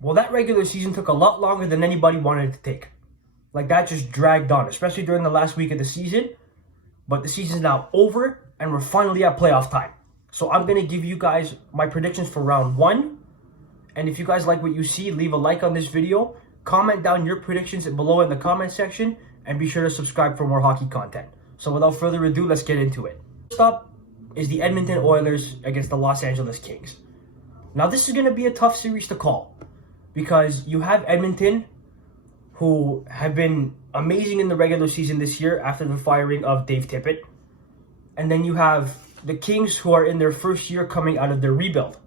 Well, that regular season took a lot longer than anybody wanted it to take. Like, that just dragged on, especially during the last week of the season. But the season's now over, and we're finally at playoff time. So I'm going to give you guys my predictions for round 1. And if you guys like what you see, leave a like on this video. Comment down your predictions below in the comment section. And be sure to subscribe for more hockey content. So without further ado, let's get into it. First up is the Edmonton Oilers against the Los Angeles Kings. Now, this is going to be a tough series to call, because you have Edmonton, who have been amazing in the regular season this year after the firing of Dave Tippett. And then you have the Kings, who are in their first year coming out of their rebuild.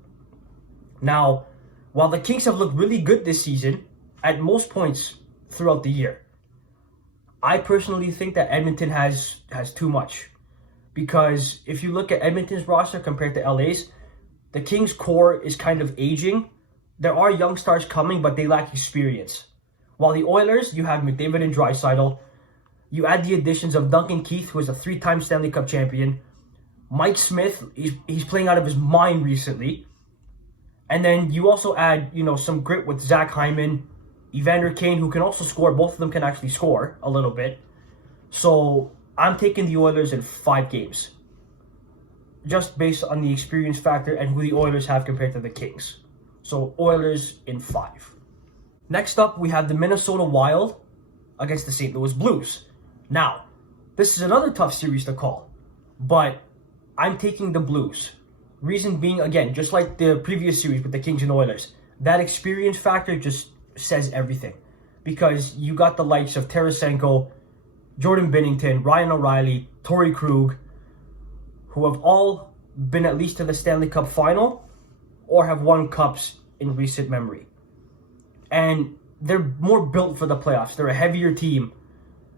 Now, while the Kings have looked really good this season at most points throughout the year, I personally think that Edmonton has too much. Because if you look at Edmonton's roster compared to LA's, the Kings' core is kind of aging. There are young stars coming, but they lack experience. While the Oilers, you have McDavid and Draisaitl. You add the additions of Duncan Keith, who is a 3-time Stanley Cup champion. Mike Smith, he's playing out of his mind recently. And then you also add, some grit with Zach Hyman, Evander Kane, who can also score. Both of them can actually score a little bit. So I'm taking the Oilers in 5 games, just based on the experience factor and who the Oilers have compared to the Kings. So Oilers in 5. Next up, we have the Minnesota Wild against the St. Louis Blues. Now, this is another tough series to call, but I'm taking the Blues. Reason being, again, just like the previous series with the Kings and Oilers, that experience factor just says everything. Because you got the likes of Tarasenko, Jordan Binnington, Ryan O'Reilly, Torrey Krug, who have all been at least to the Stanley Cup final or have won cups in recent memory. And they're more built for the playoffs. They're a heavier team.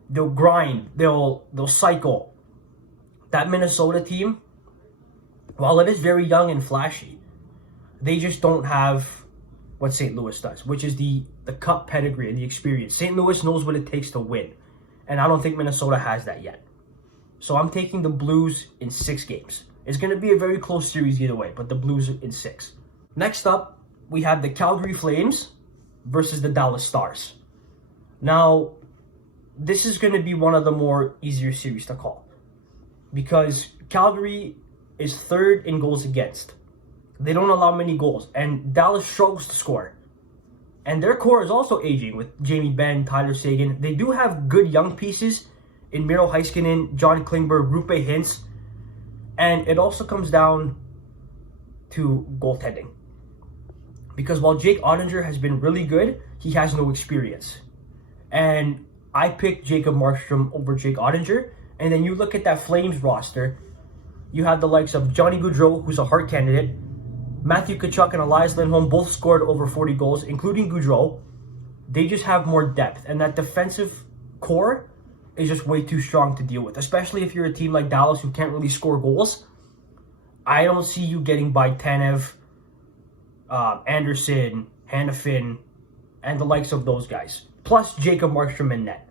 They'll grind. They'll cycle. That Minnesota team, while it is very young and flashy, they just don't have what St. Louis does, which is the cup pedigree and the experience. St. Louis knows what it takes to win. And I don't think Minnesota has that yet. So I'm taking the Blues in 6 games. It's going to be a very close series either way, but the Blues in 6. Next up, we have the Calgary Flames versus the Dallas Stars. Now, this is going to be one of the more easier series to call, because Calgary is 3rd in goals against. They don't allow many goals, and Dallas struggles to score. And their core is also aging with Jamie Benn, Tyler Seguin. They do have good young pieces in Miro Heiskanen, John Klingberg, Rupe Hintz. And it also comes down to goaltending. Because while Jake Ottinger has been really good, he has no experience. And I picked Jacob Markstrom over Jake Ottinger. And then you look at that Flames roster, you have the likes of Johnny Gaudreau, who's a Hart candidate, Matthew Tkachuk and Elias Lindholm both scored over 40 goals, including Gaudreau. They just have more depth, and that defensive core is just way too strong to deal with, especially if you're a team like Dallas who can't really score goals. I don't see you getting by Tanev, Anderson, Hanifin, and the likes of those guys, plus Jacob Markstrom in net.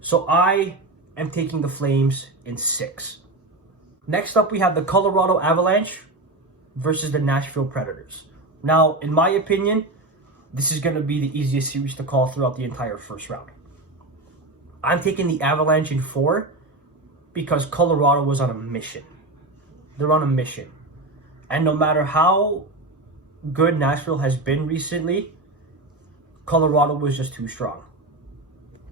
So I am taking the Flames in 6. Next up, we have the Colorado Avalanche versus the Nashville Predators. Now, in my opinion, this is going to be the easiest series to call throughout the entire first round. I'm taking the Avalanche in 4 because Colorado was on a mission. They're on a mission. And no matter how good Nashville has been recently, Colorado was just too strong.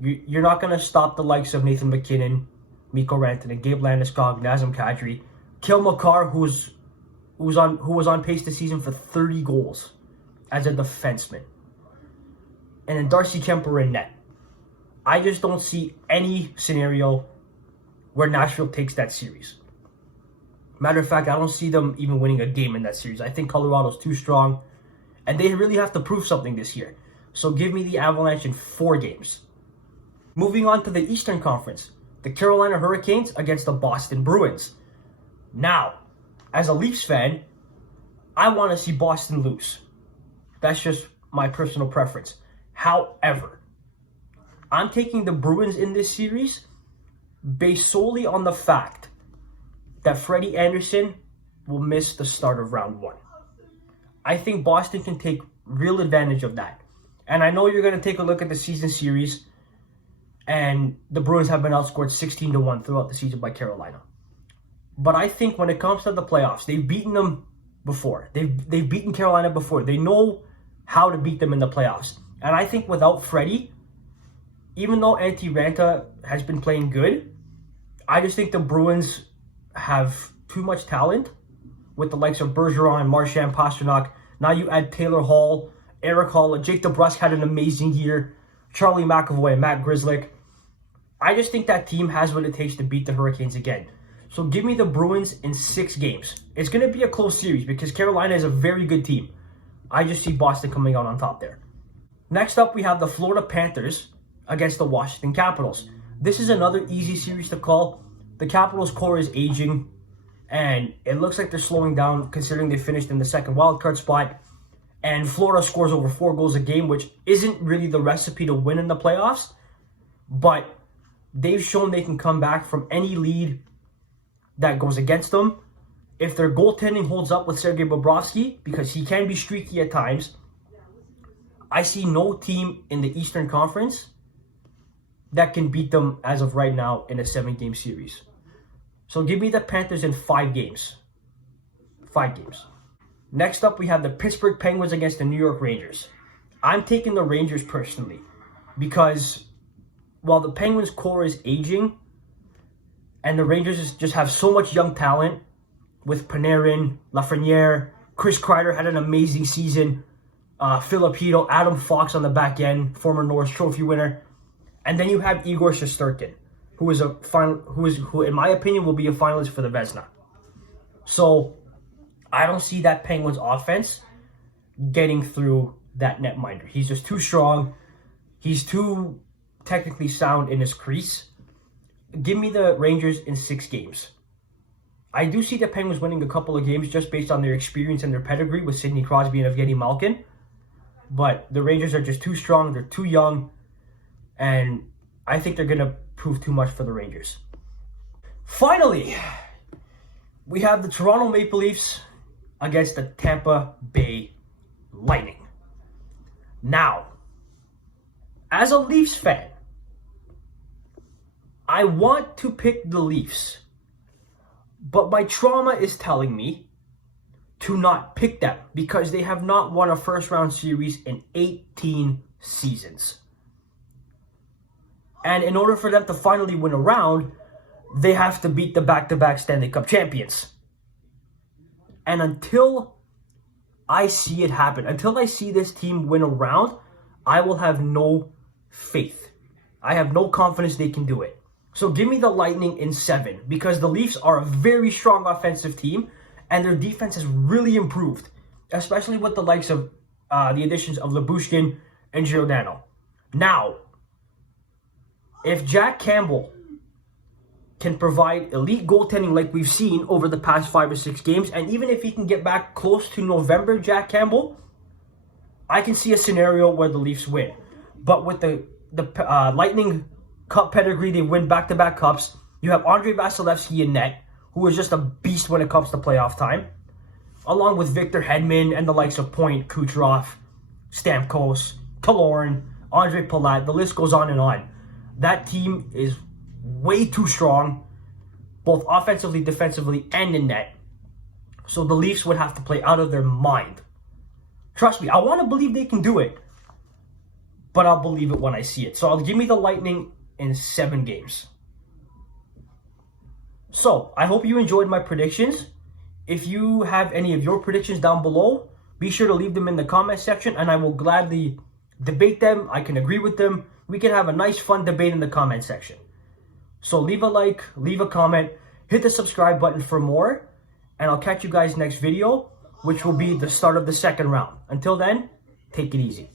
You're not going to stop the likes of Nathan McKinnon, Mikko Rantanen, Gabe Landeskog, Nazem Kadri, Kyle McCarr, who was on pace this season for 30 goals as a defenseman. And then Darcy Kemper in net. I just don't see any scenario where Nashville takes that series. Matter of fact, I don't see them even winning a game in that series. I think Colorado's too strong, and they really have to prove something this year. So give me the Avalanche in 4 games. Moving on to the Eastern Conference, the Carolina Hurricanes against the Boston Bruins. Now, as a Leafs fan, I want to see Boston lose. That's just my personal preference. However, I'm taking the Bruins in this series based solely on the fact that Freddie Anderson will miss the start of round 1. I think Boston can take real advantage of that. And I know you're going to take a look at the season series, and the Bruins have been outscored 16-1 throughout the season by Carolina. But I think when it comes to the playoffs, they've beaten them before. They've beaten Carolina before. They know how to beat them in the playoffs. And I think without Freddie, even though Antti Ranta has been playing good, I just think the Bruins have too much talent with the likes of Bergeron, Marchand, Pastrnak. Now you add Taylor Hall, Eric Hall, Jake DeBrusk had an amazing year, Charlie McAvoy, Matt Grzelcyk. I just think that team has what it takes to beat the Hurricanes again. So give me the Bruins in 6 games. It's going to be a close series because Carolina is a very good team. I just see Boston coming out on top there. Next up, we have the Florida Panthers against the Washington Capitals. This is another easy series to call. The Capitals' core is aging, and it looks like they're slowing down considering they finished in the second wildcard spot. And Florida scores over 4 goals a game, which isn't really the recipe to win in the playoffs. But they've shown they can come back from any lead that goes against them. If their goaltending holds up with Sergei Bobrovsky, because he can be streaky at times, I see no team in the Eastern Conference that can beat them as of right now in a 7-game series. So give me the Panthers in 5 games. 5 games. Next up, we have the Pittsburgh Penguins against the New York Rangers. I'm taking the Rangers personally because while the Penguins' core is aging and the Rangers just have so much young talent with Panarin, Lafreniere, Chris Kreider had an amazing season, Filipino, Adam Fox on the back end, former Norris Trophy winner, and then you have Igor Shesterkin, who in my opinion will be a finalist for the Vezina. So I don't see that Penguins offense getting through that netminder. He's just too strong. He's too technically sound in his crease. Give me the Rangers in 6 games. I do see the Penguins winning a couple of games just based on their experience and their pedigree with Sidney Crosby and Evgeny Malkin. But the Rangers are just too strong. They're too young. And I think they're going to prove too much for the Rangers. Finally, we have the Toronto Maple Leafs against the Tampa Bay Lightning. Now, as a Leafs fan, I want to pick the Leafs, but my trauma is telling me to not pick them because they have not won a first-round series in 18 seasons. And in order for them to finally win a round, they have to beat the back-to-back Stanley Cup champions. And until I see it happen, until I see this team win a round, I will have no faith. I have no confidence they can do it. So give me the Lightning in 7 because the Leafs are a very strong offensive team and their defense has really improved, especially with the likes of the additions of Lyubushkin and Giordano. Now, if Jack Campbell can provide elite goaltending like we've seen over the past 5 or 6 games, and even if he can get back close to November, Jack Campbell, I can see a scenario where the Leafs win. But with the Lightning Cup pedigree, they win back-to-back cups. You have Andrei Vasilevsky in net, who is just a beast when it comes to playoff time, along with Victor Hedman and the likes of Point, Kucherov, Stamkos, Killorn, Andre Palat. The list goes on and on. That team is way too strong, both offensively, defensively, and in net. So the Leafs would have to play out of their mind. Trust me, I want to believe they can do it, but I'll believe it when I see it. So I'll give me the Lightning in 7 games. So I hope you enjoyed my predictions. If you have any of your predictions down below, be sure to leave them in the comment section and I will gladly debate them. I can agree with them. We can have a nice fun debate in the comment section. So leave a like, leave a comment, hit the subscribe button for more, and I'll catch you guys next video, which will be the start of the second round. Until then, take it easy.